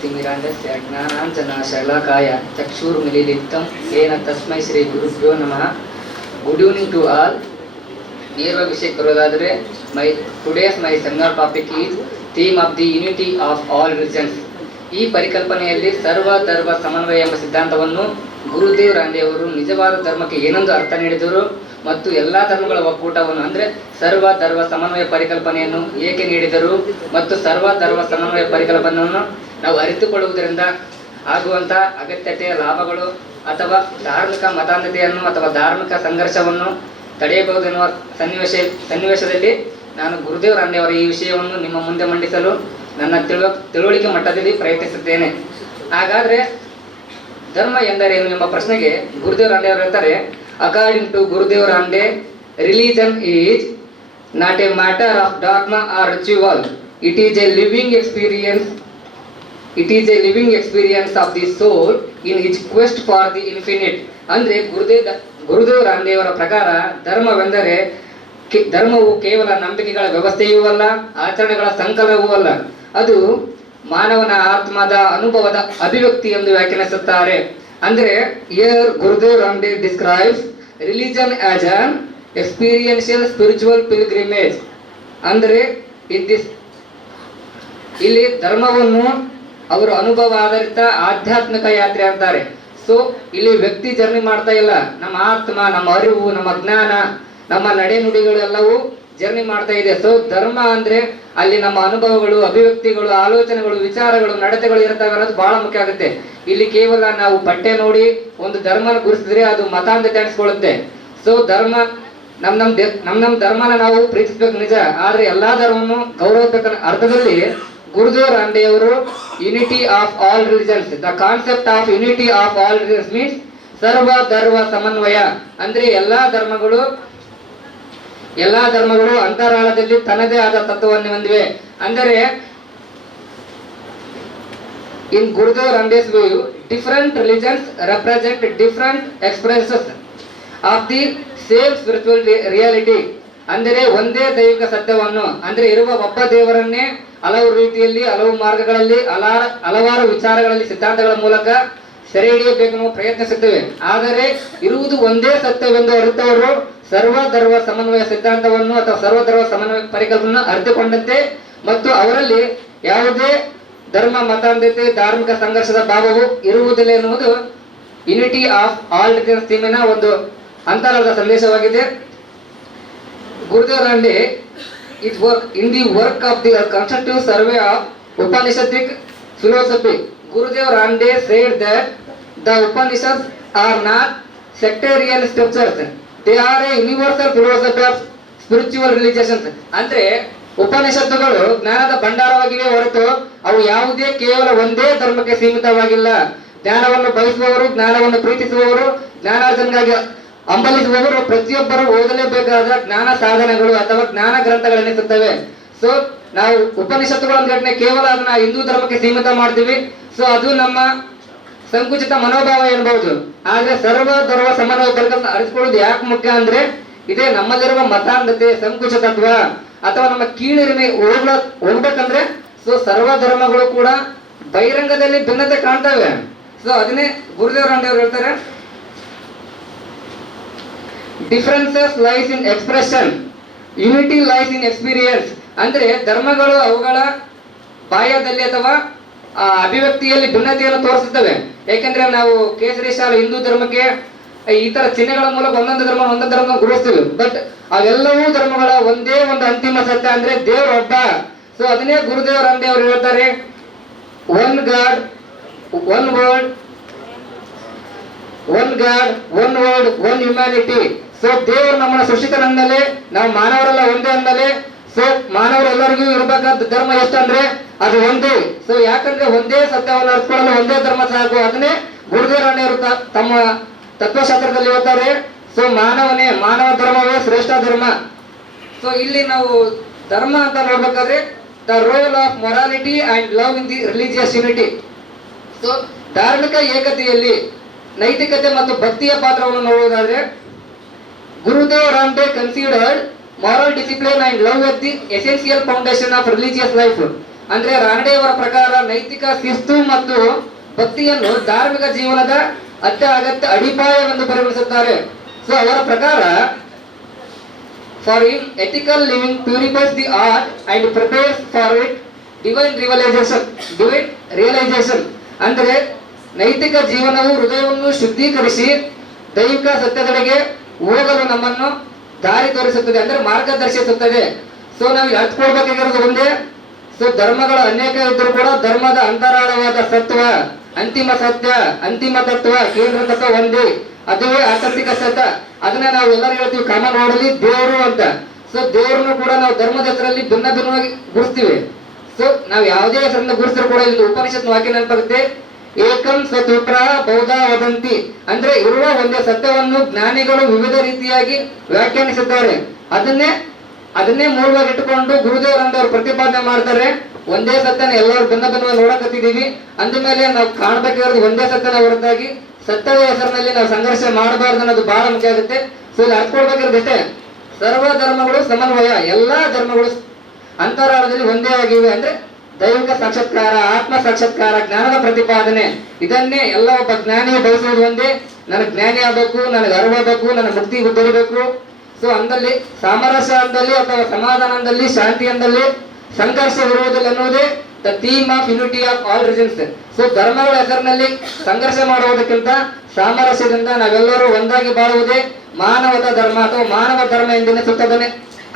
तिमिरान्धस्य ज्ञानाञ्जनशलाकाय चक्षुर्मिलितं येन तस्मै ಶ್ರೀ ಗುರುಭ್ಯೋ ನಮಃ. Good evening to all. ನೇರವಾಗಿ ವಿಷಯಕ್ಕೆ ಬರೋದಾದರೆ my seminar topic is theme of the unity of all religions. ಈ ಪರಿಕಲ್ಪನೆಯಲ್ಲಿ ಸರ್ವ ಧರ್ಮ ಸಮನ್ವಯ ಎಂಬ ಸಿದ್ಧಾಂತವನ್ನು ಗುರುದೇವ್ ರಾಮ್ದೇವ್ ಅವರು ನಿಜವಾದ ಧರ್ಮಕ್ಕೆ ಏನೊಂದು ಅರ್ಥ ನೀಡಿದರು ಮತ್ತು ಎಲ್ಲ ಧರ್ಮಗಳ ಒಕ್ಕೂಟವನ್ನು ಅಂದರೆ ಸರ್ವ ಧರ್ಮ ಸಮನ್ವಯ ಪರಿಕಲ್ಪನೆಯನ್ನು ಏಕೆ ನೀಡಿದರು ಮತ್ತು ಸರ್ವ ಧರ್ಮ ಸಮನ್ವಯ ಪರಿಕಲ್ಪನೆಯನ್ನು ನಾವು ಅರಿತುಕೊಳ್ಳುವುದರಿಂದ ಆಗುವಂಥ ಅಗತ್ಯತೆಯ ಲಾಭಗಳು ಅಥವಾ ಧಾರ್ಮಿಕ ಮತಾಂಧತೆಯನ್ನು ಅಥವಾ ಧಾರ್ಮಿಕ ಸಂಘರ್ಷವನ್ನು ತಡೆಯಬಹುದೆನ್ನುವ ಸನ್ನಿವೇಶದಲ್ಲಿ ನಾನು ಗುರುದೇವ್ ರಾಮ್ದೇವ್ ಅವರ ಈ ವಿಷಯವನ್ನು ನಿಮ್ಮ ಮುಂದೆ ಮಂಡಿಸಲು ನನ್ನ ತಿಳುವಳಿಕೆ ಮಟ್ಟದಲ್ಲಿ ಪ್ರಯತ್ನಿಸುತ್ತೇನೆ. ಹಾಗಾದರೆ ಧರ್ಮ ಎಂದರೇನು ಎಂಬ ಪ್ರಶ್ನೆಗೆ ಗುರುದೇವ್ ರಾಮ್ದೇವ್ ಅವರು ಹೇಳ್ತಾರೆ, according to Gurudev Ramdev, religion is not a matter of dogma or ritual, it is a living experience. It is a living experience of the soul in its quest for the infinite. ಅಂದರೆ ಗುರುದೇವ್ ರಾಮ್ದೇವ್ ಅವರ ಪ್ರಕಾರ ಧರ್ಮವೆಂದರೆ ಧರ್ಮವು ಕೇವಲ ನಂಬಿಕೆಗಳ ವ್ಯವಸ್ಥೆಯೂ ಅಲ್ಲ, ಆಚರಣೆಗಳ ಸಂಕಲನವೂ ಅಲ್ಲ, ಅದು ಮಾನವನ ಆತ್ಮದ ಅನುಭವದ ಅಭಿವ್ಯಕ್ತಿ ಎಂದು ವ್ಯಾಖ್ಯಾನಿಸುತ್ತಾರೆ. ಅಂದರೆ here Gurudev Ramdev describes religion as on experiential spiritual pilgrimage. ಅಂದರೆ ಇಲ್ಲಿ ಧರ್ಮವನ್ನು ಅವರು ಅನುಭವ ಆಧಾರಿತ ಆಧ್ಯಾತ್ಮಿಕ ಯಾತ್ರೆ ಅಂತಾರೆ. ಸೊ ಇಲ್ಲಿ ವ್ಯಕ್ತಿ ಜರ್ನಿ ಮಾಡ್ತಾ ಇಲ್ಲ, ನಮ್ಮ ಆತ್ಮ, ನಮ್ಮ ಅರಿವು, ನಮ್ಮ ಜ್ಞಾನ, ನಮ್ಮ ನಡೆನುಡಿಗಳೆಲ್ಲವೂ ಜರ್ನಿ ಮಾಡ್ತಾ ಇದೆ. ಸೊ ಧರ್ಮ ಅಂದ್ರೆ ಅಲ್ಲಿ ನಮ್ಮ ಅನುಭವಗಳು, ಅಭಿವ್ಯಕ್ತಿಗಳು, ಆಲೋಚನೆಗಳು, ವಿಚಾರಗಳು, ನಡತೆಗಳು ಇರ್ತವೆ ಅನ್ನೋದು ಬಹಳ ಮುಖ್ಯ ಆಗುತ್ತೆ. ಇಲ್ಲಿ ಕೇವಲ ನಾವು ಬಟ್ಟೆ ನೋಡಿ ಒಂದು ಧರ್ಮನ ಗುರುತಿಸಿದ್ರೆ ಅದು ಮತಾಂಧತೆ ಅನಿಸ್ಕೊಳ್ಳುತ್ತೆ. ಸೊ ಧರ್ಮ ನಮ್ಮ ಧರ್ಮನ ನಾವು ಪ್ರೀತಿಸ್ಬೇಕು ನಿಜ, ಆದ್ರೆ ಎಲ್ಲಾ ಧರ್ಮವನ್ನು ಗೌರವಿಸಬೇಕ ಅರ್ಥದಲ್ಲಿ ಗುರುದೇವ್ ರಾಮ್ದೇವ್ ಅವರು unity of all religions, the concept of unity of all religions means ಸರ್ವ ಧರ್ಮ ಸಮನ್ವಯ. ಅಂದ್ರೆ ಎಲ್ಲಾ ಧರ್ಮಗಳು ಅಂತರಾಳದಲ್ಲಿ ತನ್ನದೇ ಆದ ತತ್ವವನ್ನು ಹೊಂದಿವೆ. ಅಂದರೆ in Gurudev Ramdev's view, different religions represent different expressions of the same spiritual reality. ಅಂದರೆ ಒಂದೇ ದೈವಿಕ ಸತ್ಯವನ್ನು, ಅಂದ್ರೆ ಇರುವ ಒಬ್ಬ ದೇವರನ್ನೇ ಹಲವು ರೀತಿಯಲ್ಲಿ, ಹಲವು ಮಾರ್ಗಗಳಲ್ಲಿ, ಹಲವಾರು ವಿಚಾರಗಳಲ್ಲಿ, ಸಿದ್ಧಾಂತಗಳ ಮೂಲಕ ಸೆರೆ ಹಿಡಿಯಬೇಕೆನ್ನುವ ಪ್ರಯತ್ನಿಸುತ್ತೇವೆ. ಆದರೆ ಇರುವುದು ಒಂದೇ ಸತ್ಯವೆಂದು ಅರಿತವರು ಸರ್ವ ಧರ್ಮ ಸಮನ್ವಯ ಸಿದ್ಧಾಂತವನ್ನು ಅಥವಾ ಸರ್ವಧರ್ಮ ಸಮನ್ವಯ ಪರಿಕಲ್ಪನೆಯನ್ನು ಅರಿತುಕೊಂಡಂತೆ ಮತ್ತು ಅವರಲ್ಲಿ ಯಾವುದೇ ಧರ್ಮ ಮತಾಂಧತೆ, ಧಾರ್ಮಿಕ ಸಂಘರ್ಷದ ಭಾವವು ಇರುವುದಿಲ್ಲ ಎನ್ನುವುದು ಯುನಿಟಿ ಆಫ್ ಆಲ್ ರಿಲಿಜನ್ಸ್ ಥೀಮಿನ ಒಂದು ಅಂತರಾಳದ ಸಂದೇಶವಾಗಿದೆ. Gurudev Ramdev is in the work of the constructive survey of Upanishadic philosophy. Gurudev Ramdev said that the Upanishads are not sectarian structures, they are a universal philosophy of spiritual realizations. ಅಂದ್ರೆ ಉಪನಿಷತ್ತುಗಳು ಜ್ಞಾನದ ಭಂಡಾರವಾಗಿವೆ ಹೊರತು ಅವು ಯಾವುದೇ ಕೇವಲ ಒಂದೇ ಧರ್ಮಕ್ಕೆ ಸೀಮಿತವಾಗಿಲ್ಲ. ಜ್ಞಾನವನ್ನು ಬಯಸುವವರು, ಜ್ಞಾನವನ್ನು ಪ್ರೀತಿಸುವವರು, ಜ್ಞಾನಾರ್ಜನೆಗಾಗಿ ಅಂಬಲಿಸುವವರು ಪ್ರತಿಯೊಬ್ಬರು ಓದಲೇಬೇಕಾದ ಜ್ಞಾನ ಸಾಧನೆಗಳು ಅಥವಾ ಜ್ಞಾನ ಗ್ರಂಥಗಳೆನಿಸುತ್ತವೆ. ಸೊ ನಾವು ಉಪನಿಷತ್ತುಗಳ ಘಟನೆ ಕೇವಲ ಅದನ್ನ ಹಿಂದೂ ಧರ್ಮಕ್ಕೆ ಸೀಮಿತ ಮಾಡ್ತೀವಿ. ಸೊ ಅದು ನಮ್ಮ ಸಂಕುಚಿತ ಮನೋಭಾವ ಎನ್ನಬಹುದು. ಆದ್ರೆ ಸರ್ವ ಧರ್ಮ ಸಮನ್ವಯ ಪರಿಕಲ್ಪನೆ ಅರಿತುಕೊಳ್ಳೋದು ಯಾಕೆ ಮುಖ್ಯ ಅಂದ್ರೆ ಇದೇ ನಮ್ಮಲ್ಲಿರುವ ಮತಾಂಧತೆ, ಸಂಕುಚಿತತ್ವ ಅಥವಾ ನಮ್ಮ ಕೀಳಿರಿಮೆ ಹೋಗ್ಬೇಕಂದ್ರೆ ಸೊ ಸರ್ವ ಧರ್ಮಗಳು ಕೂಡ ಬಹಿರಂಗದಲ್ಲಿ ಭಿನ್ನತೆ ಕಾಣ್ತವೆ. ಸೊ ಅದನ್ನೇ ಗುರುದೇವ್ ರಾಮ್ದೇವ್ ಹೇಳ್ತಾರೆ, differences lies in expression, unity lies in experience. ಅಂದ್ರೆ ಧರ್ಮಗಳು ಅವುಗಳ ಬಾಹ್ಯದಲ್ಲಿ ಅಥವಾ ಅಭಿವ್ಯಕ್ತಿಯಲ್ಲಿ ಭಿನ್ನತೆಯನ್ನು ತೋರಿಸುತ್ತವೆ. ಯಾಕೆಂದ್ರೆ ನಾವು ಕೇಸರಿ ಶಾಲು ಹಿಂದೂ ಧರ್ಮಕ್ಕೆ ಈ ತರ ಚಿಹ್ನೆಗಳ ಮೂಲಕ ಒಂದೊಂದು ಧರ್ಮ ಗುರುತಿಸ್ತೀವಿ. ಬಟ್ ಅವೆಲ್ಲವೂ ಧರ್ಮಗಳ ಒಂದೇ ಒಂದು ಅಂತಿಮ ಸತ್ಯ ಅಂದ್ರೆ ದೇವ್ರ ಒಬ್ಬ. ಸೊ ಅದನ್ನೇ ಗುರುದೇವ್ ರಾಮ್ದೇವ್ ಅವರು ಹೇಳ್ತಾರೆ, one god, one word, one humanity. So ದೇವರು ನಮ್ಮನ್ನ ಸೃಷ್ಟಿತನಂದಲೇ ನಾವು ಮಾನವರೆಲ್ಲ ಒಂದೇ ಅಂದಲೇ. ಸೊ ಮಾನವರೆಲ್ಲರಿಗೂ ಇರಬೇಕಾದ ಧರ್ಮ ಎಷ್ಟಂದ್ರೆ ಅದು ಒಂದೇ. ಸೊ ಯಾಕಂದ್ರೆ ಒಂದೇ ಸತ್ಯವನ್ನು ಅರ್ಪಿಕೊಳ್ಳಲು ಒಂದೇ ಧರ್ಮ ಸಾಕು. ಅದನ್ನೇ ಗುರುದೇವ್ ರಾಮ್ದೇವ್ ತಮ್ಮ ತತ್ವಶಾಸ್ತ್ರದಲ್ಲಿ ಹೇಳ್ತಾರೆ. ಸೊ ಮಾನವ ಧರ್ಮವೇ ಶ್ರೇಷ್ಠ ಧರ್ಮ. ಸೊ ಇಲ್ಲಿ ನಾವು ಧರ್ಮ ಅಂತ ನೋಡ್ಬೇಕಾದ್ರೆ the role of morality and love in the religious unity. So ಧಾರ್ಮಿಕ ಏಕತೆಯಲ್ಲಿ ನೈತಿಕತೆ ಮತ್ತು ಭಕ್ತಿಯ ಪಾತ್ರವನ್ನು ನೋಡುವುದಾದ್ರೆ Gurudev Ramdev considered moral discipline and love as the essential foundation of religious life. ಅಂದ್ರೆ ರಾನಡೆಯವರ ಪ್ರಕಾರ ನೈತಿಕ ಶಿಸ್ತು ಮತ್ತು ಭಕ್ತಿಯನ್ನು ಧಾರ್ಮಿಕ ಜೀವನದ ಅತ್ಯಗತ್ಯ ಅಡಿಪಾಯವೆಂದು ಪರಿಗಣಿಸುತ್ತಾರೆ. ಸೊ ಅವರ ಪ್ರಕಾರ for in ethical living purifies the art and prepares for it divine realisation. ಅಂದರೆ ನೈತಿಕ ಜೀವನವು ಹೃದಯವನ್ನು ಶುದ್ಧೀಕರಿಸಿ ದೈವಿಕ ಸತ್ಯದೆಡೆಗೆ ಹೋಗಲು ನಮ್ಮನ್ನು ದಾರಿ ತೋರಿಸುತ್ತದೆ, ಅಂದ್ರೆ ಮಾರ್ಗದರ್ಶಿಸುತ್ತದೆ. ಸೊ ನಾವು ಅರ್ಥಕೊಳ್ಬೇಕಾಗಿರೋದು ಒಂದೇ. ಸೊ ಧರ್ಮಗಳು ಅನೇಕ ಇದ್ದರೂ ಕೂಡ ಧರ್ಮದ ಅಂತರಾಳವಾದ ಸತ್ವ, ಅಂತಿಮ ಸತ್ಯ, ಅಂತಿಮ ತತ್ವ, ಕೇಂದ್ರ ತತ್ವ ಒಂದೇ, ಅದುವೇ ಆಕರ್ಷಿಕ ಸತ್ಯ. ಅದನ್ನ ನಾವು ಎಲ್ಲರೂ ಹೇಳ್ತೀವಿ ಕಾಮನ್ ವರ್ಡಲ್ಲಿ ದೇವರು ಅಂತ. ಸೊ ದೇವರನ್ನು ಕೂಡ ನಾವು ಧರ್ಮದ ಹೆಸರಲ್ಲಿ ಭಿನ್ನ ಭಿನ್ನವಾಗಿ ಗುರುಸ್ತೀವಿ. ಸೊ ನಾವು ಯಾವುದೇ ಹೆಸರನ್ನ ಗುರುಸಿದ್ರು ಕೂಡ ಇಲ್ಲಿ ಉಪನಿಷತ್ ವಾಕ್ಯ ನೆನಪಾಗುತ್ತೆ, ಏಕಂ ಸತ್ವಿಪ್ರ ಬೌದ್ಧ ವದಂತಿ. ಅಂದ್ರೆ ಇರುವ ಒಂದೇ ಸತ್ಯವನ್ನು ಜ್ಞಾನಿಗಳು ವಿವಿಧ ರೀತಿಯಾಗಿ ವ್ಯಾಖ್ಯಾನಿಸಿದ್ದಾರೆ. ಅದನ್ನೇ ಮೂಲವಾಗಿ ಇಟ್ಟುಕೊಂಡು ಗುರುದೇವರಂದವರು ಪ್ರತಿಪಾದನೆ ಮಾಡ್ತಾರೆ. ಒಂದೇ ಸತ್ಯನ ಎಲ್ಲರೂ ಭಿನ್ನ ಭಿನ್ನವಾಗಿ ನೋಡಕತ್ತಿದೀವಿ ಅಂದಮೇಲೆ ನಾವು ಕಾಣ್ಬೇಕಾಗಿರೋದು ಒಂದೇ ಸತ್ಯನ ಹೊರತಾಗಿ ಸತ್ಯದ ಹೆಸರಿನಲ್ಲಿ ನಾವು ಸಂಘರ್ಷ ಮಾಡಬಾರ್ದು ಅನ್ನೋದು ಬಹಳ ಮುಖ್ಯ ಆಗುತ್ತೆ. ಸೊ ಇಲ್ಲಿ ಅರ್ಥಕೊಳ್ಬೇಕಾಗಿರೋದು ಇಷ್ಟೇ, ಸರ್ವ ಧರ್ಮಗಳು ಸಮನ್ವಯ, ಎಲ್ಲಾ ಧರ್ಮಗಳು ಅಂತರಾಳದಲ್ಲಿ ಒಂದೇ ಆಗಿವೆ. ಅಂದ್ರೆ ದೈವಿಕ ಸಾಕ್ಷಾತ್ಕಾರ, ಆತ್ಮ ಸಾಕ್ಷಾತ್ಕಾರ, ಜ್ಞಾನದ ಪ್ರತಿಪಾದನೆ, ಇದನ್ನೇ ಎಲ್ಲ ಒಬ್ಬ ಜ್ಞಾನಿಯು ಬಯಸುವುದು ಒಂದೇ. ನನಗೆ ಜ್ಞಾನಿ ಆಗ್ಬೇಕು, ನನಗೆ ಅರಿವಾಗಬೇಕು, ನನ್ನ ಮುಕ್ತಿ ದೊರೆಯಬೇಕು. ಸೊ ಅಂದಲ್ಲಿ ಸಾಮರಸ್ಯ ಅಂದಲ್ಲಿ ಅಥವಾ ಸಮಾಧಾನ ಅಂದಲ್ಲಿ, ಶಾಂತಿ ಅಂದಲ್ಲಿ ಸಂಘರ್ಷ ವಿರೋಧದಲ್ಲಿ ಅನ್ನೋದೇ the theme of unity of all religions. So ಧರ್ಮಗಳ ಹೆಸರಿನಲ್ಲಿ ಸಂಘರ್ಷ ಮಾಡುವುದಕ್ಕಿಂತ ಸಾಮರಸ್ಯದಿಂದ ನಾವೆಲ್ಲರೂ ಒಂದಾಗಿ ಬಾಳುವುದೇ ಮಾನವದ ಧರ್ಮ ಅಥವಾ ಮಾನವ ಧರ್ಮ ಎಂದೆನಿಸುತ್ತದೆ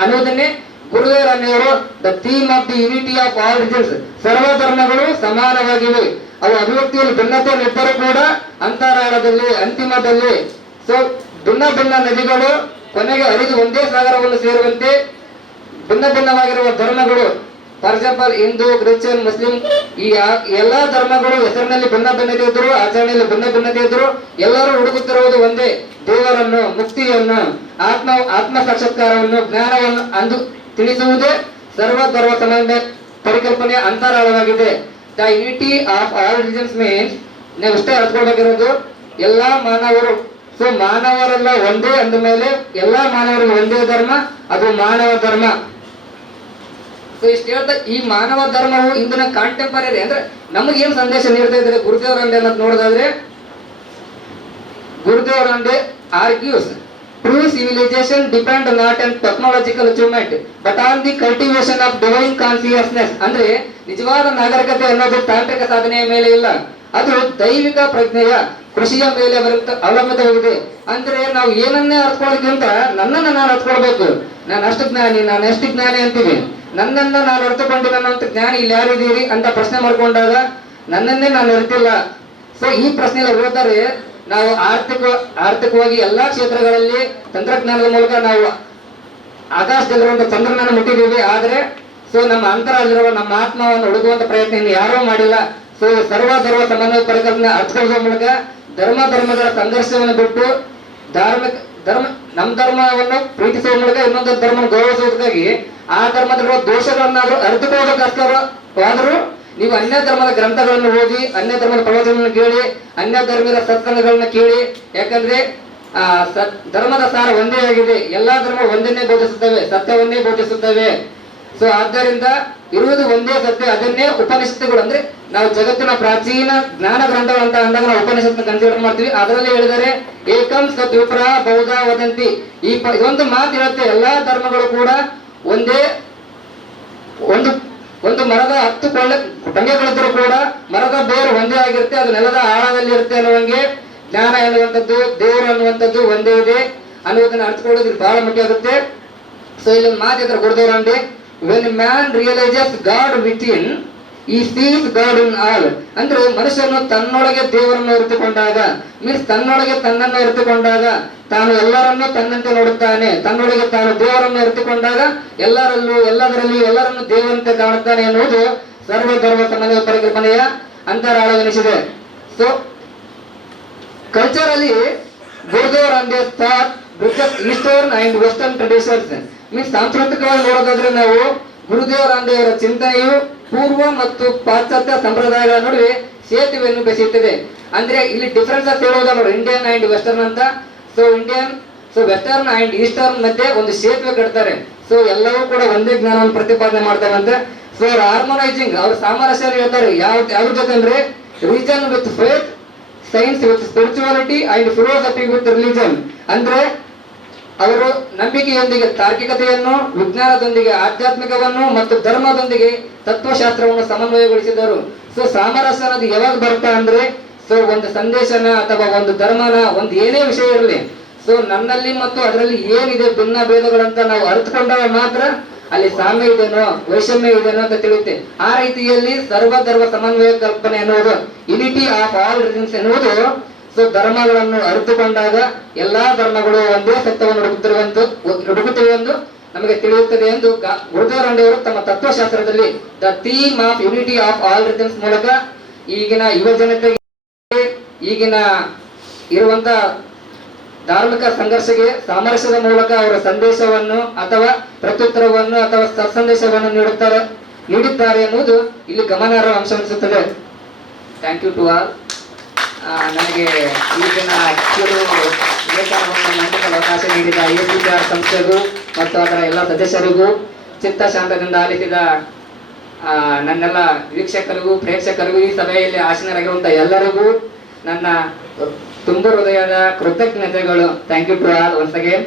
ಅನ್ನೋದನ್ನೇ ಗುರುದೇವರನ್ನೆಯವರು the theme of the unity of all religions. ಸರ್ವ ಧರ್ಮಗಳು ಸಮಾನವಾಗಿವೆ, ಅವು ಅಭಿವ್ಯಕ್ತಿಯಲ್ಲಿ ಭಿನ್ನತೆಯಲ್ಲಿದ್ದರೂ ಕೂಡ ಅಂತರಾಳದಲ್ಲಿ, ಅಂತಿಮದಲ್ಲಿ ಸೊ ಭಿನ್ನ ಭಿನ್ನ ನದಿಗಳು ಕೊನೆಗೆ ಹರಿದು ಒಂದೇ ಸಾಗರವನ್ನು ಸೇರುವಂತೆ ಭಿನ್ನ ಭಿನ್ನವಾಗಿರುವ ಧರ್ಮಗಳು, for example Hindu, Christian, Muslim, ಈ ಎಲ್ಲಾ ಧರ್ಮಗಳು ಹೆಸರಿನಲ್ಲಿ ಭಿನ್ನ ಭಿನ್ನತೆ ಇದ್ರು, ಆಚರಣೆಯಲ್ಲಿ ಭಿನ್ನ ಭಿನ್ನತೆ ಇದ್ರು, ಎಲ್ಲರೂ ಹುಡುಕುತ್ತಿರುವುದು ಒಂದೇ ದೇವರನ್ನು, ಮುಕ್ತಿಯನ್ನು, ಆತ್ಮ ಸಾಕ್ಷಾತ್ಕಾರವನ್ನು, ಜ್ಞಾನವನ್ನು ಅಂದು ತಿಳಿಸುವುದೇ ಸರ್ವ ಧರ್ಮ ಸಮನ್ವಯ ಪರಿಕಲ್ಪನೆಯ ಅಂತರಾಳವಾಗಿದೆ. The unity of all religions means ನಾವು ಇಷ್ಟೇ ಅರ್ಥಕೊಳ್ಬೇಕಿರೋದು, ಎಲ್ಲಾ ಮಾನವರು, ಸೊ ಮಾನವರೆಲ್ಲ ಒಂದೇ ಅಂದ ಮೇಲೆ ಎಲ್ಲಾ ಮಾನವರಿಗೆ ಒಂದೇ ಧರ್ಮ, ಅದು ಮಾನವ ಧರ್ಮ. ಸೊ ಇಷ್ಟು ಹೇಳ್ತಾ ಈ ಮಾನವ ಧರ್ಮವು ಇಂದಿನ ಕಾಂಟೆಂಪರರಿ ಅಂದ್ರೆ ನಮಗೆ ಏನ್ ಸಂದೇಶ ನೀಡ್ತಾ ಇದ್ದಾರೆ ಗುರುದೇವರಂಡೆ ಅನ್ನೋದು ನೋಡೋದಾದ್ರೆ, ಗುರುದೇವರಂಡೆ argues true civilization depend not on technological achievement but on the cultivation of divine consciousness. ಅಂದ್ರೆ ನಿಜವಾದ ನಾಗರಿಕತೆ ಅನ್ನೋದು ತಾಂತ್ರಿಕ ಸಾಧನೆಯ ಮೇಲೆ ಇಲ್ಲ, ಅದು ದೈವಿಕ ಪ್ರಜ್ಞೆಯ ಕೃಷಿಯ ಮೇಲೆ ಅವಲಂಬಿತವಾಗಿದೆ. ಅಂದ್ರೆ ನಾವು ಏನನ್ನೇ ಅರ್ಥಕೊಳ್ಳೋಕ್ಕಿಂತ ನನ್ನನ್ನು ನಾನು ಅರ್ಥಕೊಳ್ಬೇಕು. ನಾನು ಅಷ್ಟು ಜ್ಞಾನಿ, ನಾನು ಎಷ್ಟು ಜ್ಞಾನಿ ಅಂತೀವಿ, ನನ್ನನ್ನು ನಾನು ಅರ್ಥಕೊಂಡಿನ ಅಂತ ಜ್ಞಾನಿ ಇಲ್ಲಿ ಯಾರಿದ್ದೀರಿ ಅಂತ ಪ್ರಶ್ನೆ ಮಾಡ್ಕೊಂಡಾಗ ನನ್ನನ್ನೇ ನಾನು ಅರಿತಿಲ್ಲ. ಸೊ ಈ ಪ್ರಶ್ನೆಯಲ್ಲಿ ಹೋದರೆ ನಾವು ಆರ್ಥಿಕವಾಗಿ ಎಲ್ಲಾ ಕ್ಷೇತ್ರಗಳಲ್ಲಿ ತಂತ್ರಜ್ಞಾನದ ಮೂಲಕ ನಾವು ಆಕಾಶದಲ್ಲಿರುವಂತ ಚಂದ್ರನನ್ನು ಮುಟ್ಟಿದ್ದೀವಿ. ಆದ್ರೆ ಸೊ ನಮ್ಮ ಅಂತರದಲ್ಲಿರುವ ನಮ್ಮ ಆತ್ಮವನ್ನು ಹುಡುಕುವಂತ ಪ್ರಯತ್ನ ಇನ್ನು ಯಾರೂ ಮಾಡಿಲ್ಲ. ಸೊ ಸರ್ವ ಧರ್ಮ ಸಮನ್ವಯ ಪರಿಕಲ್ಪನೆ ಅರ್ಥಕೊಳ್ಳುವ ಮೂಲಕ ಧರ್ಮಗಳ ಸಂಘರ್ಷವನ್ನು ಬಿಟ್ಟು ನಮ್ಮ ಧರ್ಮವನ್ನು ಪ್ರೀತಿಸುವ ಮೂಲಕ ಇನ್ನೊಂದು ಧರ್ಮ ಗೌರವಿಸುವುದಕ್ಕಾಗಿ ಆ ಧರ್ಮದಲ್ಲಿರುವ ದೋಷಗಳನ್ನಾದ್ರೂ ಅರಿತುಕೊಳ್ಳೋದಕ್ಕೋಸ್ಕರವಾದರೂ ನೀವು ಅನ್ಯ ಧರ್ಮದ ಗ್ರಂಥಗಳನ್ನು ಓದಿ, ಅನ್ಯ ಧರ್ಮದ ಪ್ರವಚನಗಳನ್ನು ಕೇಳಿ, ಅನ್ಯ ಧರ್ಮದ ಸತ್ಸಂಗಗಳನ್ನ ಕೇಳಿ. ಯಾಕಂದ್ರೆ ಧರ್ಮದ ಸಾರ ಒಂದೇ ಆಗಿದೆ, ಎಲ್ಲಾ ಧರ್ಮ ಒಂದನ್ನೇ ಬೋಧಿಸುತ್ತವೆ, ಸತ್ಯವನ್ನೇ ಬೋಧಿಸುತ್ತವೆ. ಸೊ ಆದ್ದರಿಂದ ಇರುವುದು ಒಂದೇ ಸತ್ಯ, ಅದನ್ನೇ ಉಪನಿಷತ್ತುಗಳು ಅಂದ್ರೆ ನಾವು ಜಗತ್ತಿನ ಪ್ರಾಚೀನ ಜ್ಞಾನ ಗ್ರಂಥಗಳು ಅಂತ ಅಂದಾಗ ನಾವು ಉಪನಿಷತ್ ಕನ್ಸಿಡರ್ ಮಾಡ್ತೀವಿ. ಅದರಲ್ಲಿ ಹೇಳಿದರೆ ಏಕಂ ಸತ್ವಿಪ್ರ ಬೌದ್ಧ ವದಂತಿ. ಇದೊಂದು ಮಾತು ಹೇಳುತ್ತೆ, ಎಲ್ಲಾ ಧರ್ಮಗಳು ಕೂಡ ಒಂದೇ. ಒಂದು ಮರದ 10 ಟೊಂಗೆಗಳಿದ್ರೂ ಕೂಡ ಮರದ ಬೇರು ಒಂದೇ ಆಗಿರುತ್ತೆ, ಅದು ನೆಲದ ಆಳದಲ್ಲಿ ಇರುತ್ತೆ ಅನ್ನುವಂಗೆ ಜ್ಞಾನ ಎನ್ನುವಂಥದ್ದು, ದೇವರು ಅನ್ನುವಂಥದ್ದು ಒಂದೇ ಇದೆ ಅನ್ನೋದನ್ನ ಅರ್ಥಕೊಳ್ಳೋದು ಬಹಳ ಮುಖ್ಯ ಆಗುತ್ತೆ. ಸೊ ಇಲ್ಲೊಂದು ಮಾತಿದ್ರೆ ಗುರುದೇವರಂಡೆ, when man realizes God within, he sees God in all. ಅಂದ್ರೆ ಮನುಷ್ಯನು ತನ್ನೊಳಗೆ ದೇವರನ್ನು ಅರಿತುಕೊಂಡಾಗ, ಮೀನ್ಸ್ ತನ್ನೊಳಗೆ ತನ್ನನ್ನು ಅರಿತುಕೊಂಡಾಗ ತಾನು ಎಲ್ಲರನ್ನೂ ತನ್ನಂತೆ ನೋಡುತ್ತಾನೆ. ತನ್ನೊಳಗೆ ತಾನು ದೇವರನ್ನು ಅರಿತುಕೊಂಡಾಗ ಎಲ್ಲರನ್ನು ದೇವರಂತೆ ಕಾಣುತ್ತಾನೆ ಎನ್ನುವುದು ಸರ್ವ ಧರ್ಮ ಸಮನ್ವಯ ಪರಿಕಲ್ಪನೆಯ ಅಂತರಾಳವೆನಿಸಿದೆ. ಸೊ ಕಲ್ಚರಲಿ ಗುರುದೇವರಂಡೆ thought eastern and western traditions means ಸಾಂಸ್ಕೃತಿಕವಾಗಿ ನೋಡೋದಾದ್ರೆ ನಾವು ಗುರುದೇವರಂಡೆಯವರ ಚಿಂತನೆಯು ಪೂರ್ವ ಮತ್ತು ಪಾಶ್ಚಾತ್ಯ ಸಂಪ್ರದಾಯಗಳ ನಡುವೆ ಸೇತುವೆಯನ್ನು ಬೆಸೆಯುತ್ತದೆ. ಅಂದ್ರೆ ಇಲ್ಲಿ ಡಿಫರೆನ್ಸಸ್ ಹೇಳೋದ ನೋಡಿ, ಇಂಡಿಯನ್ ಅಂಡ್ ವೆಸ್ಟರ್ನ್ ಅಂತ. ಸೊ ವೆಸ್ಟರ್ನ್ ಅಂಡ್ ಈಸ್ಟರ್ನ್ ಮಧ್ಯೆ ಒಂದು ಸೇತುವೆ ಕಟ್ತಾರೆ. ಸೊ ಎಲ್ಲವೂ ಕೂಡ ಒಂದೇ ಜ್ಞಾನವನ್ನು ಪ್ರತಿಪಾದನೆ ಮಾಡ್ತಾರಂತೆ. ಸೊ ಅವ್ರು ಹಾರ್ಮೋನೈಸಿಂಗ್, ಅವ್ರ ಸಾಮರಸ್ಯ ಹೇಳ್ತಾರೆ ಯಾವ್ರ ಜೊತೆ ಅಂದ್ರೆ reason with faith, science with spirituality and philosophy with religion. ಅಂದ್ರೆ ಅವರು ನಂಬಿಕೆಯೊಂದಿಗೆ ತಾರ್ಕಿಕತೆಯನ್ನು, ವಿಜ್ಞಾನದೊಂದಿಗೆ ಆಧ್ಯಾತ್ಮಿಕವನ್ನು ಮತ್ತು ಧರ್ಮದೊಂದಿಗೆ ತತ್ವಶಾಸ್ತ್ರವನ್ನು ಸಮನ್ವಯಗೊಳಿಸಿದರು. ಸೊ ಸಾಮರಸ್ಯ ಅನ್ನೋದು ಯಾವಾಗ ಬರುತ್ತಾ ಅಂದ್ರೆ, ಸೊ ಒಂದು ಸಂದೇಶನ ಅಥವಾ ಒಂದು ಧರ್ಮನ, ಒಂದು ಏನೇ ವಿಷಯ ಇರಲಿ, ಸೊ ನನ್ನಲ್ಲಿ ಮತ್ತು ಅದರಲ್ಲಿ ಏನಿದೆ ಭಿನ್ನ ಭೇದಗಳಂತ ನಾವು ಅರ್ಥಕೊಂಡಾಗ ಮಾತ್ರ ಅಲ್ಲಿ ಸಾಮ್ಯ ಇದೆನೋ ವೈಷಮ್ಯ ಇದೆನೋ ಅಂತ ತಿಳಿಯುತ್ತೆ. ಆ ರೀತಿಯಲ್ಲಿ ಸರ್ವಧರ್ಮ ಸಮನ್ವಯ ಕಲ್ಪನೆ ಎನ್ನುವುದು, ಯುನಿಟಿ ಆಫ್ ಆಲ್ ರಿಲಿಜನ್ಸ್ ಎನ್ನುವುದು, ಸೊ ಧರ್ಮಗಳನ್ನು ಅರಿತುಕೊಂಡಾಗ ಎಲ್ಲಾ ಧರ್ಮಗಳು ಒಂದೇ ಸತ್ಯವನ್ನು ಹುಡುಕುತ್ತಿವೆ ಎಂದು ನಮಗೆ ತಿಳಿಯುತ್ತದೆ ಎಂದು ಗುರುದೇವ ರಂಡೆಯವರು ತಮ್ಮ ತತ್ವಶಾಸ್ತ್ರದಲ್ಲಿ the theme of unity of all religions ಮೂಲಕ ಈಗಿನ ಯುವ ಜನತೆಗೆ, ಈಗಿನ ಇರುವಂತ ಧಾರ್ಮಿಕ ಸಂಘರ್ಷಕ್ಕೆ ಸಾಮರಸ್ಯದ ಮೂಲಕ ಅವರ ಸಂದೇಶವನ್ನು ಅಥವಾ ಪ್ರತ್ಯುತ್ತರವನ್ನು ಅಥವಾ ಸಂದೇಶವನ್ನು ನೀಡುತ್ತಾರೆ ಎನ್ನುವುದು ಇಲ್ಲಿ ಗಮನಾರ್ಹ ಅಂಶ ಅನಿಸುತ್ತದೆ. Thank you to all. ನನಗೆ ಈಗಿನ ಕಿರು ಲೇಖನವನ್ನು ಮಂಡಿಸಲು ಅವಕಾಶ ನೀಡಿದ ACPR ಸಂಸ್ಥೆಗೂ ಮತ್ತು ಅದರ ಎಲ್ಲ ಸದಸ್ಯರಿಗೂ, ಚಿತ್ತಶಾಂತದಿಂದ ಆಲಿಸಿದ ನನ್ನೆಲ್ಲ ವೀಕ್ಷಕರಿಗೂ ಪ್ರೇಕ್ಷಕರಿಗೂ, ಈ ಸಭೆಯಲ್ಲಿ ಆಸೀನರಾಗಿರುವಂತಹ ಎಲ್ಲರಿಗೂ ನನ್ನ ತುಂಬ ಹೃದಯದ ಕೃತಜ್ಞತೆಗಳು. Thank you to all once again.